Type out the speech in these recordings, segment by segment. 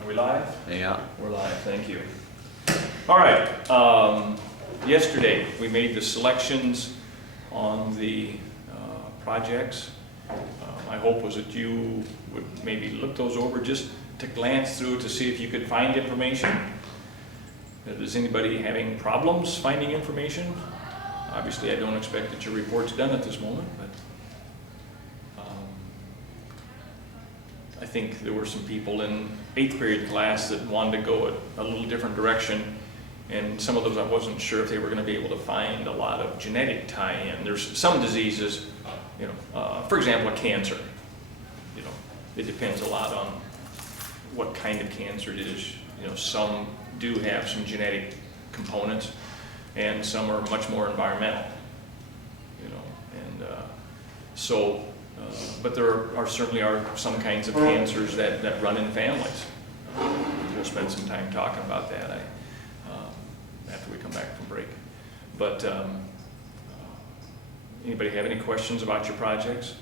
Are we live? Yeah. We're live, thank you. All right, yesterday we made the selections on the projects. My hope was that you would maybe look those over just to glance through to see if you could find information. Is anybody having problems finding information? Obviously, I don't expect that your report's done at this moment, but I think there were some people in 8th period class that wanted to go a little different direction, and some of those I wasn't sure if they were going to be able to find a lot of genetic tie-in. There's some diseases, for example, a cancer. It depends a lot on what kind of cancer it is. Some do have some genetic components, and some are much more environmental. But there are certainly some kinds of cancers that run in families. We'll spend some time talking about that after we come back from break. But anybody have any questions about your projects?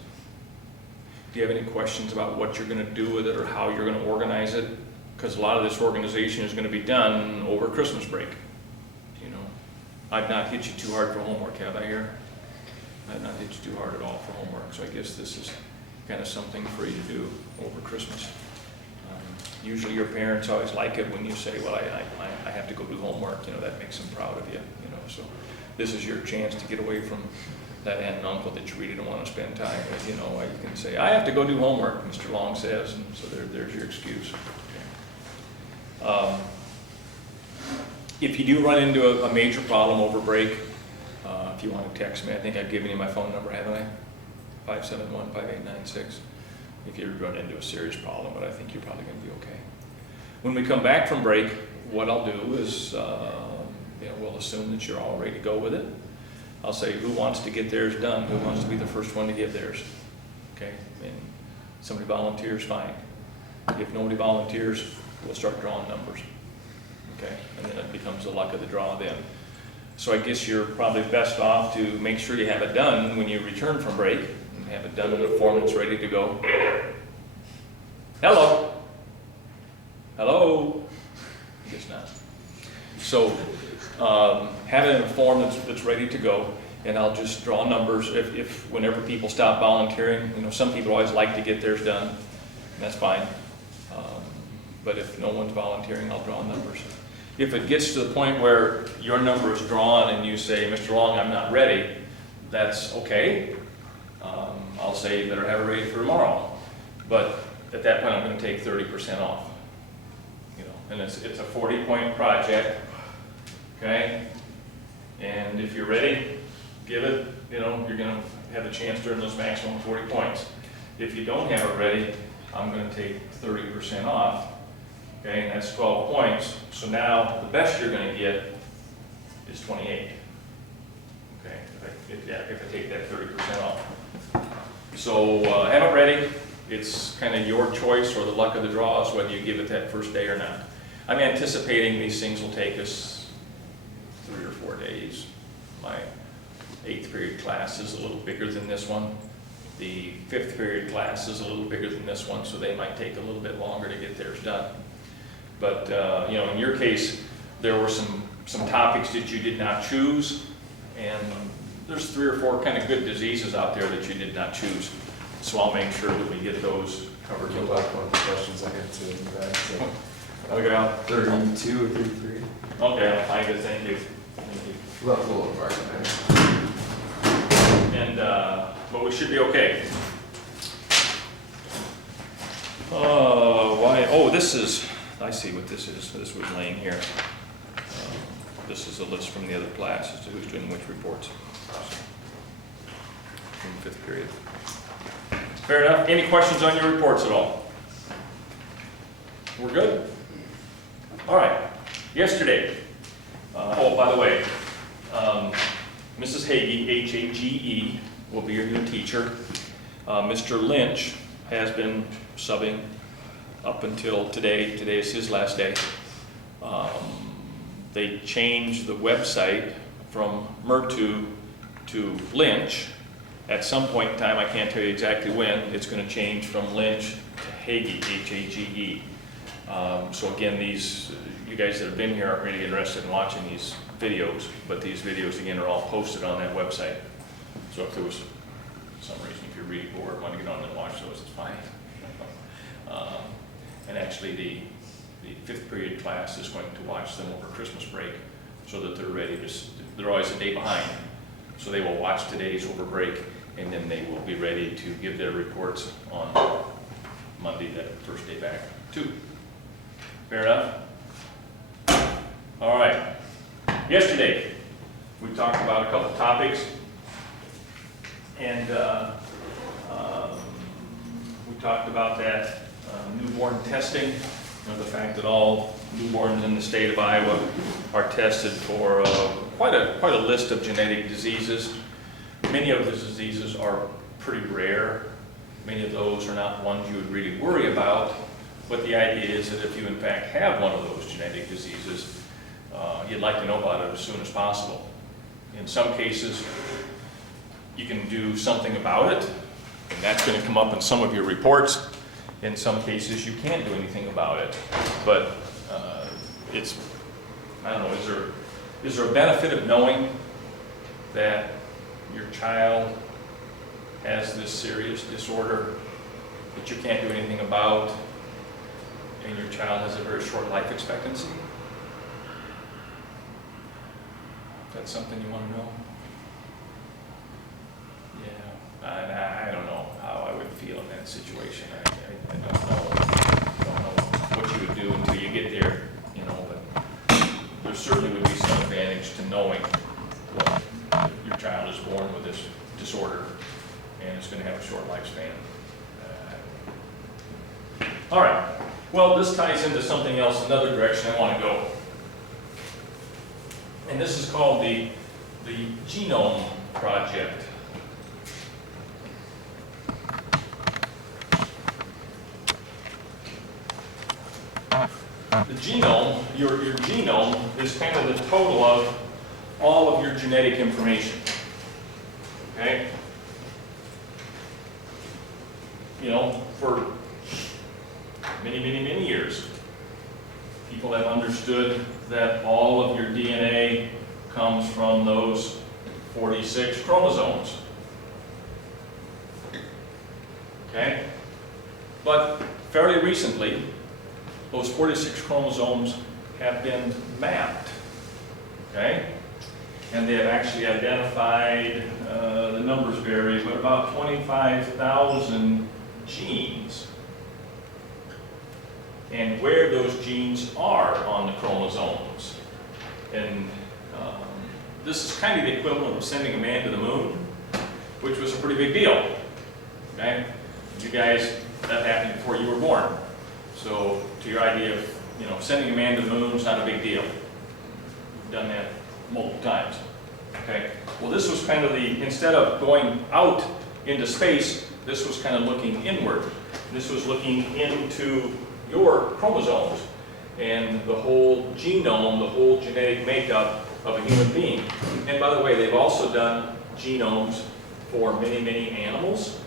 Do you have any questions about what you're going to do with it or how you're going to organize it? Because a lot of this organization is going to be done over Christmas break. I've not hit you too hard for homework, have I here? I've not hit you too hard at all for homework, so I guess this is kind of something for you to do over Christmas. Usually your parents always like it when you say, well, I have to go do homework, that makes them proud of you, so this is your chance to get away from that aunt and uncle that you really don't want to spend time with, you can say, I have to go do homework, Mr. Long says, and so there's your excuse. Okay. If you do run into a major problem over break, if you want to text me, I think I've given you my phone number, haven't I? 571-5896. If you run into a serious problem, but I think you're probably going to be okay. When we come back from break, what I'll do is, we'll assume that you're all ready to go with it. I'll say, who wants to get theirs done? Who wants to be the first one to get theirs? Okay, and somebody volunteers, fine. If nobody volunteers, we'll start drawing numbers. Okay, and then it becomes the luck of the draw then. So I guess you're probably best off to make sure you have it done when you return from break, and have it done in a form that's ready to go. Hello? Hello? I guess not. So have it in a form that's ready to go, and I'll just draw numbers if whenever people stop volunteering. Some people always like to get theirs done, and that's fine. But if no one's volunteering, I'll draw numbers. If it gets to the point where your number is drawn and you say, Mr. Long, I'm not ready, that's okay. I'll say you better have it ready for tomorrow. But at that point, I'm going to take 30% off. And it's a 40-point project, okay? And if you're ready, give it, you're going to have a chance to earn those maximum 40 points. If you don't have it ready, I'm going to take 30% off. Okay, and that's 12 points. So now the best you're going to get is 28. Okay, if I take that 30% off. So have it ready. It's kind of your choice or the luck of the draw is whether you give it that first day or not. I'm anticipating these things will take us 3 or 4 days. My 8th period class is a little bigger than this one. The 5th period class is a little bigger than this one, so they might take a little bit longer to get theirs done. But in your case, there were some topics that you did not choose, and there's 3 or 4 kind of good diseases out there that you did not choose. So I'll make sure that we get those covered. Go back one of the questions I had to in the back. So. Okay. 32 or 33. Okay, I'll find it. Thank you. Thank you. Left a little mark there. And but we should be okay. Why? Oh, this is. I see what this is. This was laying here. This is a list from the other class as to who's doing which reports. From the 5th period. Fair enough. Any questions on your reports at all? We're good? All right. Yesterday. Oh, by the way, Mrs. Hagee, H-A-G-E, will be your new teacher. Mr. Lynch has been subbing up until today. Today is his last day. They changed the website from Mertu to Lynch. At some point in time, I can't tell you exactly when, it's going to change from Lynch to Hagee, H-A-G-E. So again, you guys that have been here aren't really interested in watching these videos, but these videos again are all posted on that website. So if there was some reason, if you're really bored, want to get on and watch those, it's fine. And actually the 5th period class is going to watch them over Christmas break so that they're ready to, they're always a day behind. So they will watch today's over break, and then they will be ready to give their reports on Monday, that first day back too. Fair enough? All right. Yesterday, we talked about a couple topics, and we talked about that newborn testing, the fact that all newborns in the state of Iowa are tested for quite a list of genetic diseases. Many of the diseases are pretty rare. Many of those are not ones you would really worry about, but the idea is that if you in fact have one of those genetic diseases, you'd like to know about it as soon as possible. In some cases, you can do something about it, and that's going to come up in some of your reports. In some cases, you can't do anything about it, but I don't know, is there a benefit of knowing that your child has this serious disorder that you can't do anything about, and your child has a very short life expectancy? That's something you want to know? Yeah, I don't know how I would feel in that situation. I don't know what you would do until you get there, but there certainly would be some advantage to knowing what your child is born with this disorder and it's going to have a short lifespan. All right. Well, this ties into something else, another direction I want to go. And this is called the Genome Project. The genome, your genome is kind of the total of all of your genetic information. Okay? For many years, people have understood that all of your DNA comes from those 46 chromosomes. Okay? But fairly recently, those 46 chromosomes have been mapped. Okay? And they have actually identified, the numbers vary, but about 25,000 genes. And where those genes are on the chromosomes. And this is kind of the equivalent of sending a man to the moon, which was a pretty big deal. Okay? You guys, that happened before you were born. So to your idea of sending a man to the moon is not a big deal. We've done that multiple times. Okay? Well, this was kind of instead of going out into space, this was kind of looking inward. This was looking into your chromosomes and the whole genome, the whole genetic makeup of a human being. And by the way, they've also done genomes for many animals,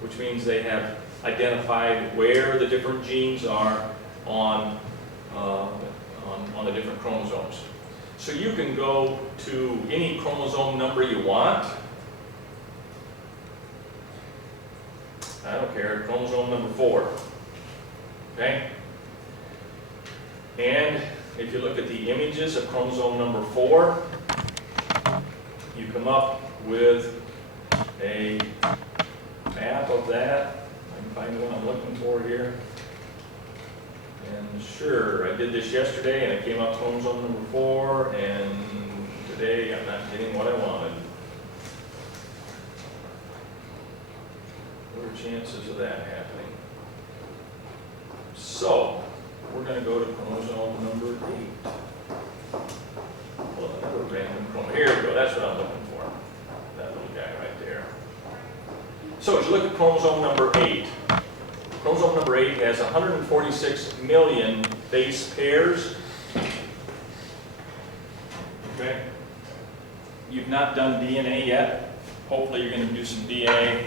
which means they have identified where the different genes are on the different chromosomes. So you can go to any chromosome number you want. I don't care, chromosome number 4. Okay? And if you look at the images of chromosome number 4, you come up with a map of that. I can find the one I'm looking for here. And sure, I did this yesterday and it came up chromosome number 4, and today I'm not getting what I wanted. What are the chances of that happening? So, we're going to go to chromosome number 8. Well, another random chromosome. Here we go, that's what I'm looking for. That little guy right there. So, as you look at chromosome number 8, chromosome number 8 has 146 million base pairs. Okay? You've not done DNA yet. Hopefully you're going to do some DNA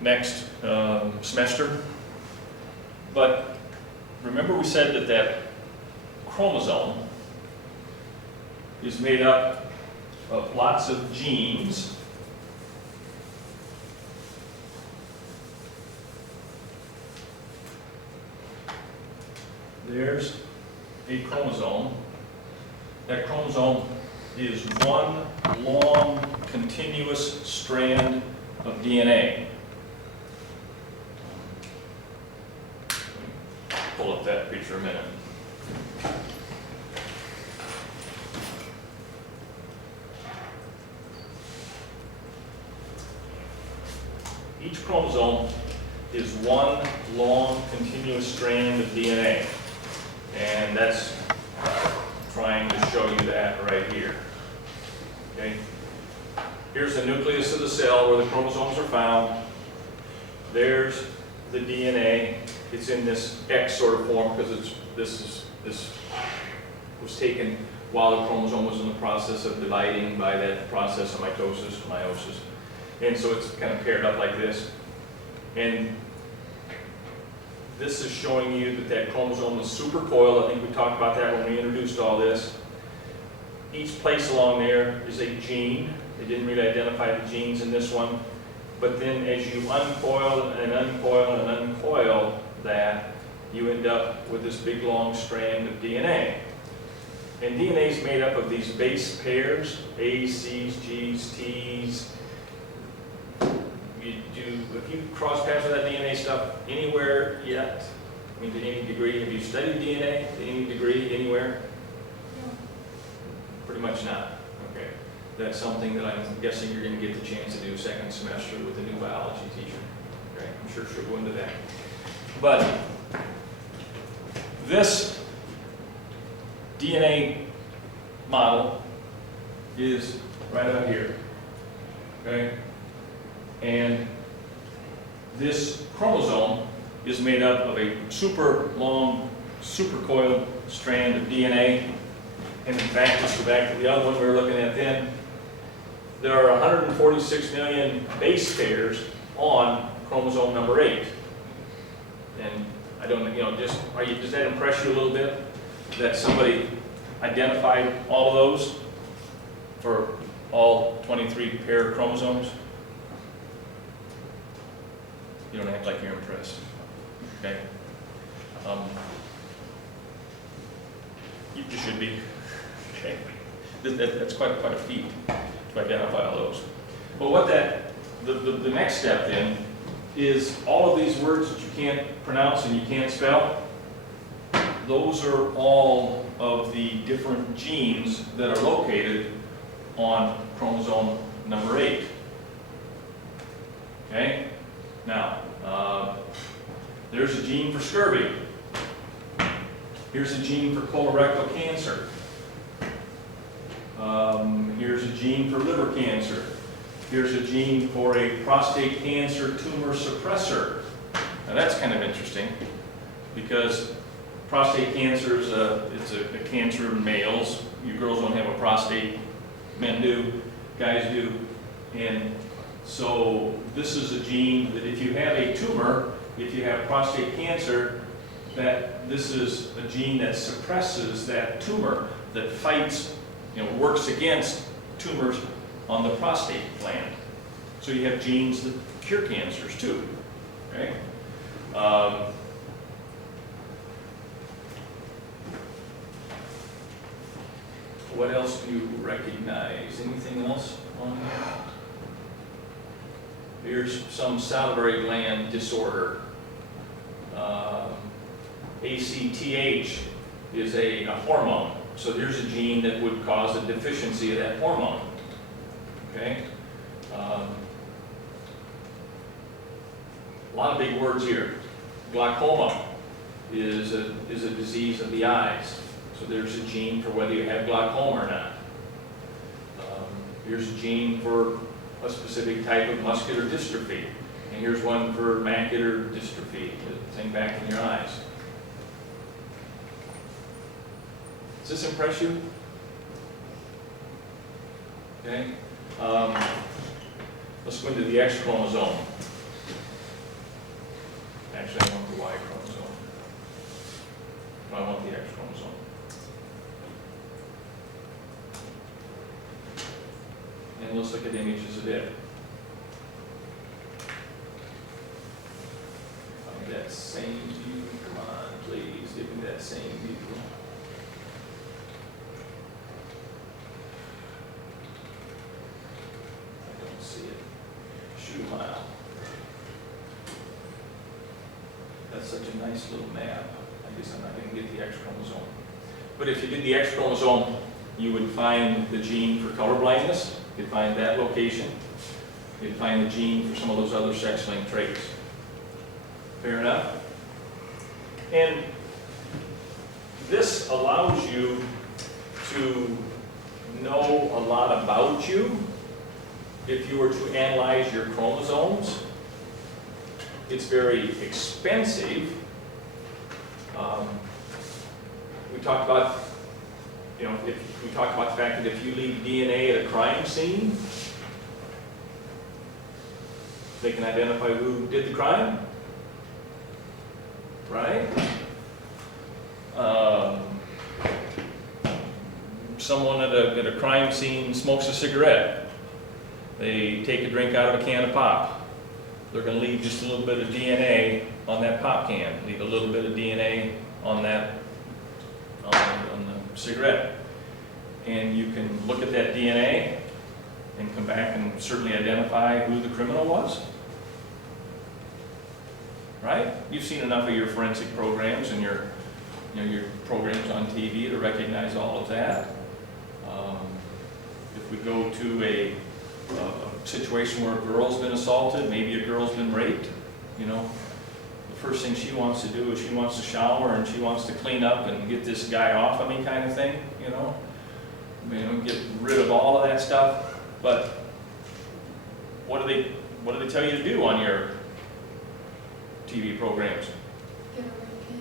next semester. But remember we said that that chromosome is made up of lots of genes. There's a chromosome. That chromosome is one long, continuous strand of DNA. Pull up that picture a minute. Each chromosome is one long, continuous strand of DNA. And that's trying to show you that right here. Okay? Here's the nucleus of the cell where the chromosomes are found. There's the DNA. It's in this X sort of form because this was taken while the chromosome was in the process of dividing by that process of mitosis, meiosis. And so it's kind of paired up like this. And this is showing you that that chromosome is supercoiled. I think we talked about that when we introduced all this. Each place along there is a gene. They didn't really identify the genes in this one. But then as you uncoil and uncoil and uncoil that, you end up with this big long strand of DNA. And DNA is made up of these base pairs, A's, C's, G's, T's. If you cross paths with that DNA stuff anywhere yet, I mean to any degree, have you studied DNA to any degree anywhere? No. Pretty much not. Okay. That's something that I'm guessing you're going to get the chance to do second semester with the new biology teacher. Okay. I'm sure she'll go into that. But this DNA model is right out here. Okay? And this chromosome is made up of a super long, supercoiled strand of DNA. And in fact, let's go back to the other one we were looking at then. There are 146 million base pairs on chromosome number 8. And I don't, does that impress you a little bit that somebody identified all of those for all 23 pair of chromosomes? You don't act like you're impressed, okay? You should be, okay? That's quite a feat to identify all those. But what the next step then is all of these words that you can't pronounce and you can't spell, those are all of the different genes that are located on chromosome number 8, okay? Now, there's a gene for scurvy. Here's a gene for colorectal cancer. Here's a gene for liver cancer. Here's a gene for a prostate cancer tumor suppressor. Now that's kind of interesting because prostate cancer is it's a cancer in males. You girls don't have a prostate, men do, guys do. And so this is a gene that if you have a tumor, if you have prostate cancer, that this is a gene that suppresses that tumor, that fights, works against tumors on the prostate gland. So you have genes that cure cancers too, okay? What else do you recognize? Anything else on here? Here's some salivary gland disorder. ACTH is a hormone. So there's a gene that would cause a deficiency of that hormone. Okay? A lot of big words here. Glaucoma is a disease of the eyes. So there's a gene for whether you have glaucoma or not. Here's a gene for a specific type of muscular dystrophy. And here's one for macular dystrophy, the thing back in your eyes. Does this impress you? Okay. Let's go into the X chromosome. Actually, I want the Y chromosome. I want the X chromosome. And let's look at images of it. Find that same view. Come on, please, give me that same view. I don't see it. Shoot a mile. That's such a nice little map. I guess I'm not going to get the X chromosome. But if you did the X chromosome, you would find the gene for color blindness. You'd find that location. You'd find the gene for some of those other sex-linked traits. Fair enough? And this allows you to know a lot about you. If you were to analyze your chromosomes, it's very expensive. We talked about, if we talked about the fact that if you leave DNA at a crime scene, they can identify who did the crime, right? Someone at a crime scene smokes a cigarette. They take a drink out of a can of pop. They're going to leave just a little bit of DNA on that pop can, leave a little bit of DNA on that, on the cigarette. And you can look at that DNA and come back and certainly identify who the criminal was. Right? You've seen enough of your forensic programs and your programs on TV to recognize all of that. If we go to a situation where a girl's been assaulted, maybe a girl's been raped, the first thing she wants to do is she wants to shower and she wants to clean up and get this guy off of me kind of thing, get rid of all of that stuff. But what do they tell you to do on your TV programs? Get a rape kit.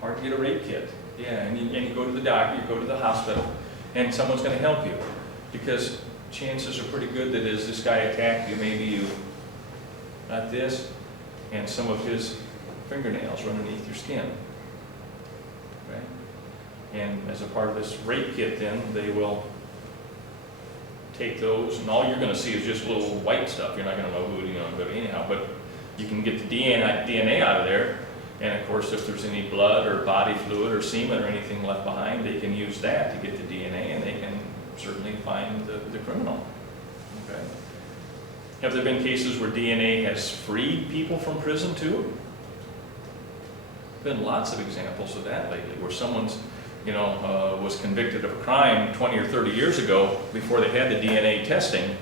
Hard to get a rape kit. Yeah, and you go to the doctor, you go to the hospital, and someone's going to help you. Because chances are pretty good that as this guy attacked you, maybe you got this, and some of his fingernails are underneath your skin. Okay? And as a part of this rape kit then, they will take those, and all you're going to see is just little white stuff. You're not going to know who, but anyhow, but you can get the DNA out of there, and of course if there's any blood or body fluid or semen or anything left behind, they can use that to get the DNA, and they can certainly find the criminal. Okay. Have there been cases where DNA has freed people from prison too? Been lots of examples of that lately, where someone's was convicted of a crime 20 or 30 years ago before they had the DNA testing,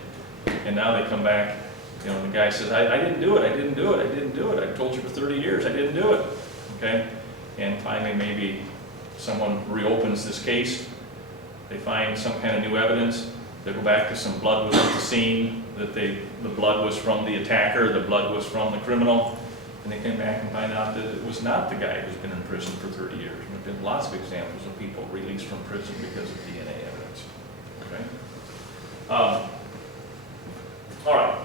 and now they come back. The guy says, I didn't do it, I didn't do it, I didn't do it. I told you for 30 years, I didn't do it. Okay? And finally, maybe someone reopens this case. They find some kind of new evidence. They go back to some blood was at the scene, that the blood was from the attacker, the blood was from the criminal, and they came back and find out that it was not the guy who's been in prison for 30 years. And there have been lots of examples of people released from prison because of DNA evidence. Okay? All right.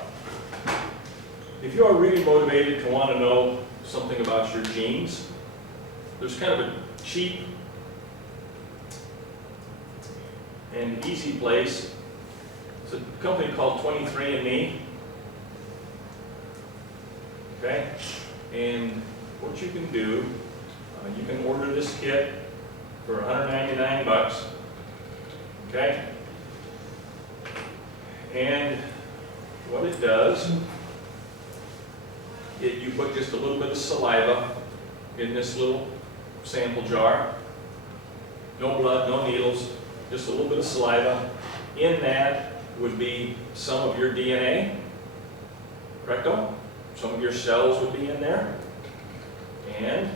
If you are really motivated to want to know something about your genes, there's kind of a cheap and easy place. It's a company called 23andMe. Okay? And what you can do, you can order this kit for $199. Okay? And what it does, you put just a little bit of saliva in this little sample jar. No blood, no needles, just a little bit of saliva. In that would be some of your DNA, correcto? Some of your cells would be in there. And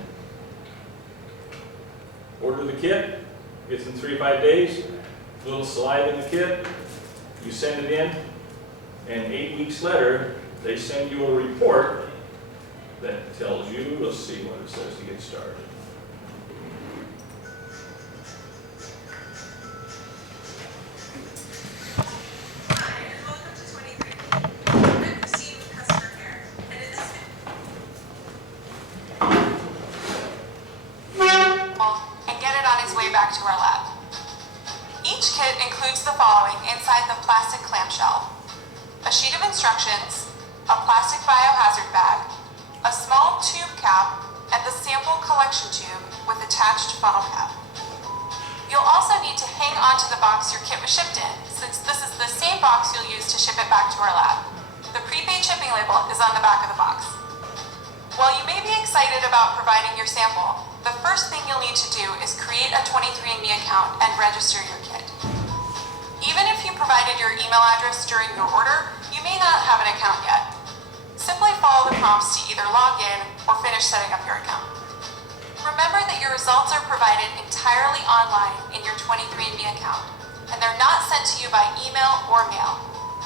order the kit, gets in 3 to 5 days, a little saliva in the kit, you send it in, and 8 weeks later, they send you a report that tells you, let's see what it says to get started. Hi, and welcome to 23. I'm Christine with Customer Care, and in this way back to our lab. Each kit includes the following inside the plastic clamshell: a sheet of instructions, a plastic biohazard bag, a small tube cap, and the sample collection tube with attached funnel cap. You'll also need to hang onto the box your kit was shipped in, since this is the same box you'll use to ship it back to our lab. The prepaid shipping label is on the back of the box. While you may be excited about providing your sample, the first thing you'll need to do is create a 23andMe account and register your kit. Even if you provided your email address during your order, you may not have an account yet. Simply follow the prompts to either log in or finish setting up your account. Remember that your results are provided entirely online in your 23andMe account, and they're not sent to you by email or mail.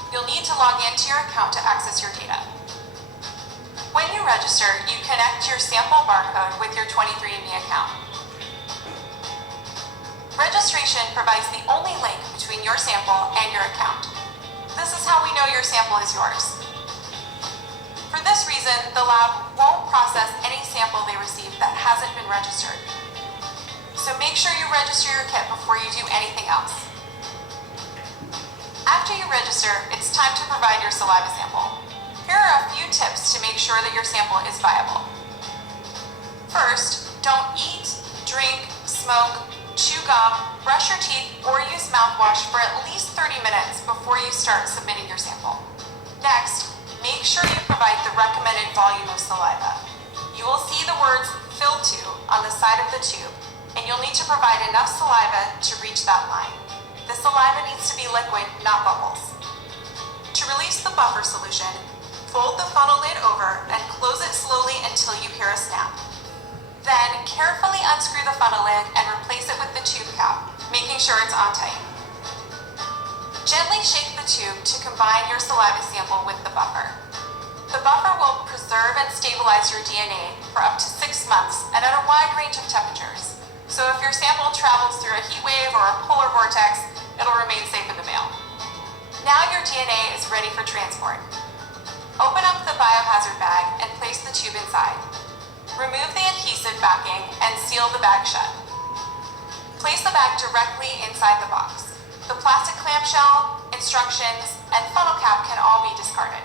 You'll need to log into your account to access your data. When you register, you connect your sample barcode with your 23andMe account. Registration provides the only link between your sample and your account. This is how we know your sample is yours. For this reason, the lab won't process any sample they receive that hasn't been registered. So make sure you register your kit before you do anything else. After you register, it's time to provide your saliva sample. Here are a few tips to make sure that your sample is viable. First, don't eat, drink, smoke, chew gum, brush your teeth, or use mouthwash for at least 30 minutes before you start submitting your sample. Next, make sure you provide the recommended volume of saliva. You will see the words "fill to" on the side of the tube, and you'll need to provide enough saliva to reach that line. The saliva needs to be liquid, not bubbles. To release the buffer solution, fold the funnel lid over and close it slowly until you hear a snap. Then carefully unscrew the funnel lid and replace it with the tube cap, making sure it's on tight. Gently shake the tube to combine your saliva sample with the buffer. The buffer will preserve and stabilize your DNA for up to 6 months and at a wide range of temperatures. So if your sample travels through a heat wave or a polar vortex, it'll remain safe in the mail. Now your DNA is ready for transport. Open up the biohazard bag and place the tube inside. Remove the adhesive backing and seal the bag shut. Place the bag directly inside the box. The plastic clamshell, instructions, and funnel cap can all be discarded.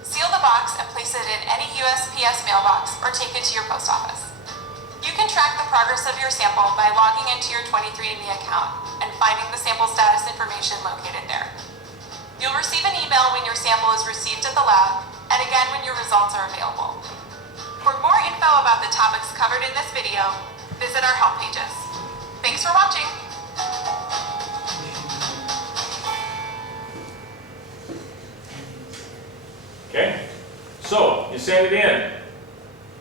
Seal the box and place it in any USPS mailbox or take it to your post office. You can track the progress of your sample by logging into your 23andMe account and finding the sample status information located there. You'll receive an email when your sample is received at the lab and again when your results are available. For more info about the topics covered in this video, visit our help pages. Thanks for watching. Okay, so you send it in,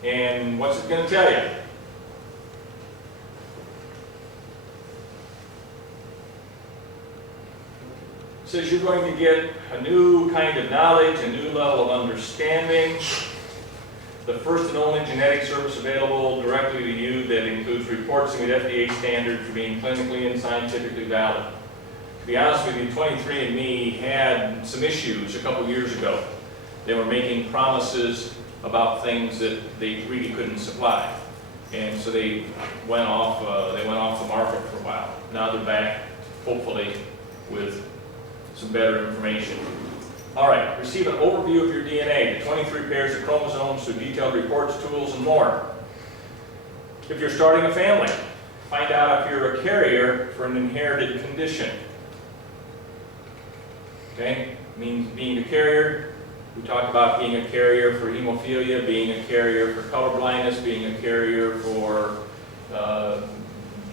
and what's it going to tell you? It says you're going to get a new kind of knowledge, a new level of understanding, the first and only genetic service available directly to you that includes reports to meet FDA standards for being clinically and scientifically valid. To be honest with you, 23andMe had some issues a couple years ago. They were making promises about things that they really couldn't supply, and so they went off the market for a while. Now they're back, hopefully, with some better information. All right, receive an overview of your DNA, the 23 pairs of chromosomes through detailed reports, tools, and more. If you're starting a family, find out if you're a carrier for an inherited condition. Okay, means being a carrier. We talked about being a carrier for hemophilia, being a carrier for colorblindness, being a carrier for,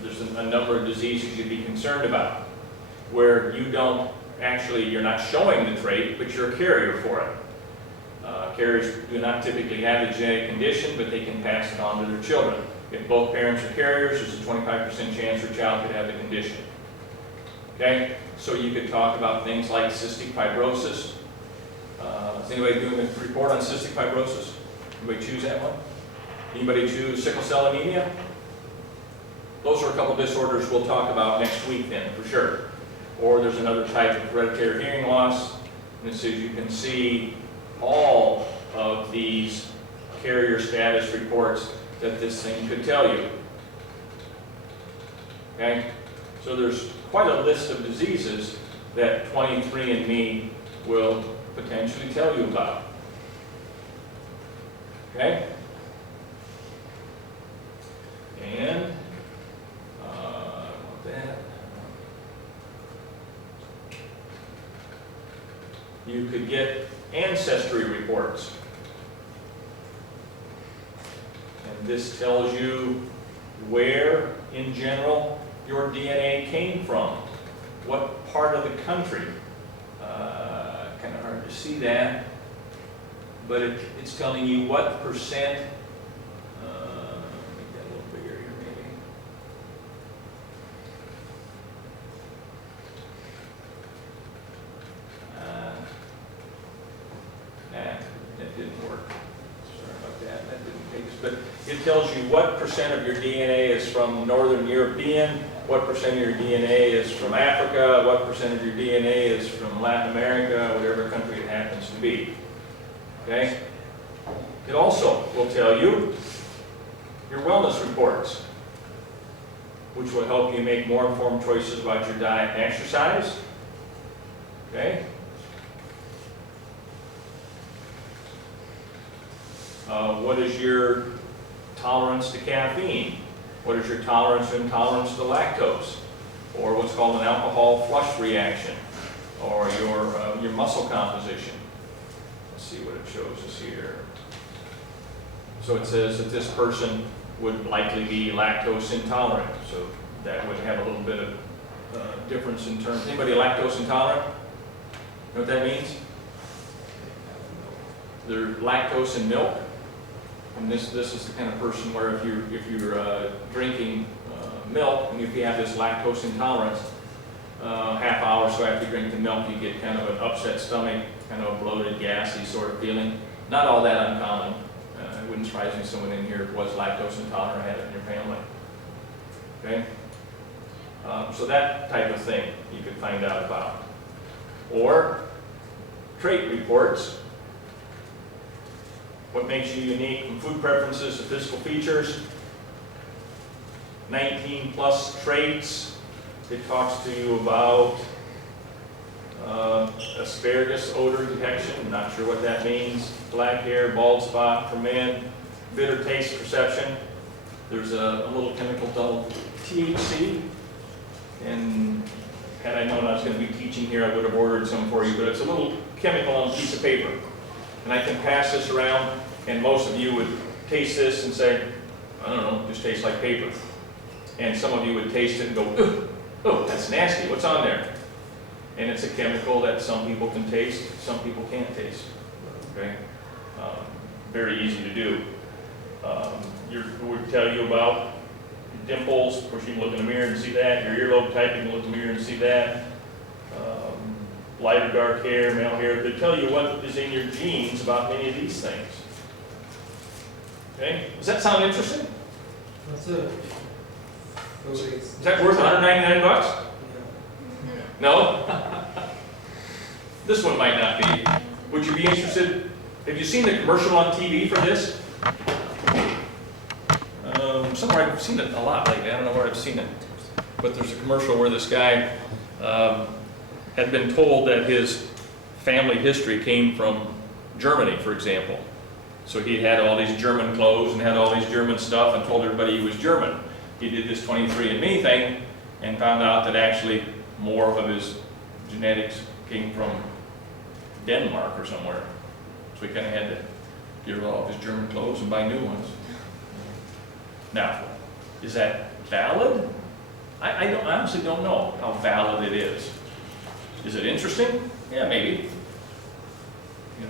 there's a number of diseases you'd be concerned about, where you don't actually, you're not showing the trait, but you're a carrier for it. Carriers do not typically have a genetic condition, but they can pass it on to their children. If both parents are carriers, there's a 25% chance your child could have the condition. Okay, so you could talk about things like cystic fibrosis. Is anybody doing a report on cystic fibrosis? Anybody choose that one? Anybody choose sickle cell anemia? Those are a couple disorders we'll talk about next week then, for sure. Or there's another type of hereditary hearing loss. And so you can see all of these carrier status reports that this thing could tell you. Okay? So there's quite a list of diseases that 23andMe will potentially tell you about. Okay? And that. You could get ancestry reports. And this tells you where, in general, your DNA came from. What part of the country. Kind of hard to see that. But it's telling you what percent. Make that a little bigger here, maybe. That didn't work. Sorry about that. That didn't take us. But it tells you what percent of your DNA is from Northern European, what percent of your DNA is from Africa, what percent of your DNA is from Latin America, whatever country it happens to be. Okay? It also will tell you your wellness reports, which will help you make more informed choices about your diet and exercise. Okay? What is your tolerance to caffeine? What is your tolerance or intolerance to lactose? Or what's called an alcohol flush reaction? Or your muscle composition? Let's see what it shows us here. So it says that this person would likely be lactose intolerant. So that would have a little bit of difference in terms. Anybody lactose intolerant? You know what that means? They're lactose in milk. And this is the kind of person where if you're drinking milk, and if you have this lactose intolerance, half hour or so after you drink the milk, you get kind of an upset stomach, kind of a bloated, gassy sort of feeling. Not all that uncommon. It wouldn't surprise me if someone in here was lactose intolerant or had it in your family. Okay? So that type of thing you could find out about. Or trait reports. What makes you unique from food preferences to physical features. 19 plus traits. It talks to you about asparagus odor detection. I'm not sure what that means. Black hair, bald spot for men. Bitter taste perception. There's a little chemical called THC. And had I known I was going to be teaching here, I would have ordered some for you. But it's a little chemical on a piece of paper. And I can pass this around, and most of you would taste this and say, I don't know, it just tastes like paper. And some of you would taste it and go, ugh, oh, that's nasty, what's on there? And it's a chemical that some people can taste, some people can't taste. Okay? Very easy to do. It would tell you about dimples. Of course, you can look in the mirror and see that. Your earlobe type, you can look in the mirror and see that. Light or dark hair, male hair. They tell you what is in your genes about many of these things. Okay? Does that sound interesting? That's it. Is that worth $199? Yeah. No? This one might not be. Would you be interested? Have you seen the commercial on TV for this? Somewhere I've seen it a lot lately. I don't know where I've seen it. But there's a commercial where this guy had been told that his family history came from Germany, for example. So he had all these German clothes and had all these German stuff and told everybody he was German. He did this 23andMe thing and found out that actually more of his genetics came from Denmark or somewhere. So he kind of had to get rid of all of his German clothes and buy new ones. Now, is that valid? I honestly don't know how valid it is. Is it interesting? Yeah, maybe. You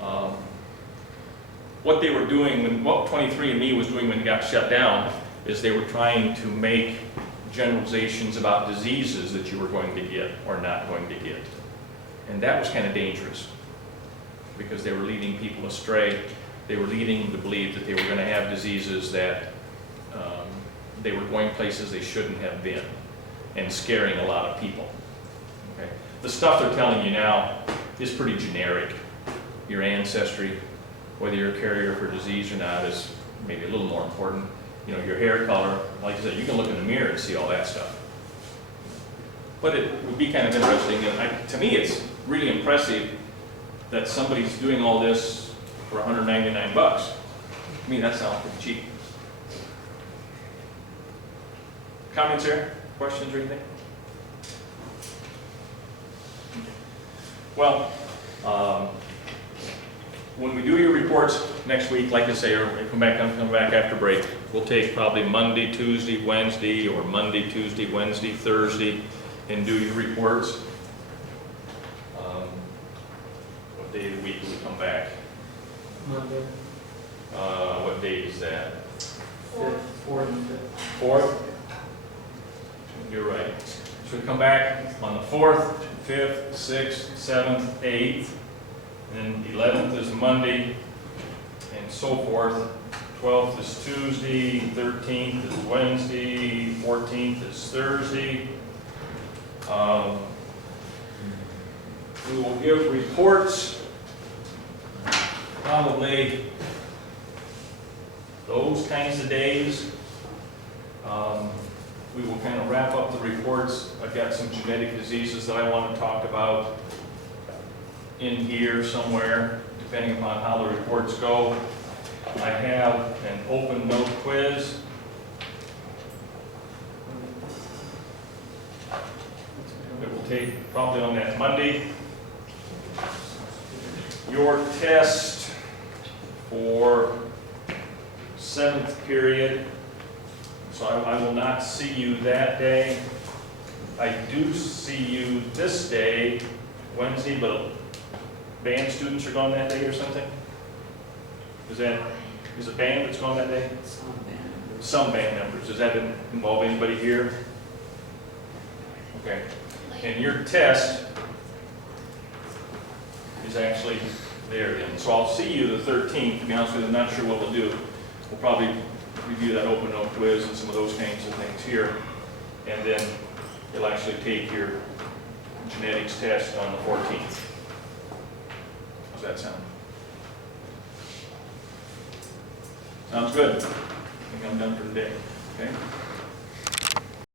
know, what they were doing, what 23andMe was doing when it got shut down, is they were trying to make generalizations about diseases that you were going to get or not going to get. And that was kind of dangerous because they were leading people astray. They were leading them to believe that they were going to have diseases that they were going places they shouldn't have been and scaring a lot of people. Okay. The stuff they're telling you now is pretty generic. Your ancestry, whether you're a carrier for disease or not, is maybe a little more important. you know, your hair color. Like I said, you can look in the mirror and see all that stuff. But it would be kind of interesting, and to me, it's really impressive that somebody's doing all this for $199. To me, that sounds pretty cheap. Comments here? Questions or anything? Well, when we do your reports next week, like I say, or come back after break, we'll take probably Monday, Tuesday, Wednesday, or Monday, Tuesday, Wednesday, Thursday, and do your reports. What day of the week will we come back? Monday. What date is that? Fourth and fifth. Fourth? You're right. So we come back on the 4th, 5th, 6th, 7th, 8th, and 11th is Monday, and so forth. 12th is Tuesday, 13th is Wednesday, 14th is Thursday. We will give reports probably those kinds of days. We will kind of wrap up the reports. I've got some genetic diseases that I want to talk about in here somewhere, depending upon how the reports go. I have an open note quiz. It will take probably on that Monday. Your test for 7th period. So I will not see you that day. I do see you this day, Wednesday, but band students are gone that day or something? Is it band that's gone that day? Some band members. Does that involve anybody here? Okay. And your test is actually there then. So I'll see you the 13th. To be honest with you, I'm not sure what we'll do. We'll probably review that open note quiz and some of those kinds of things here. And then you'll actually take your genetics test on the 14th. How's that sound? Sounds good. I think I'm done for today. Okay.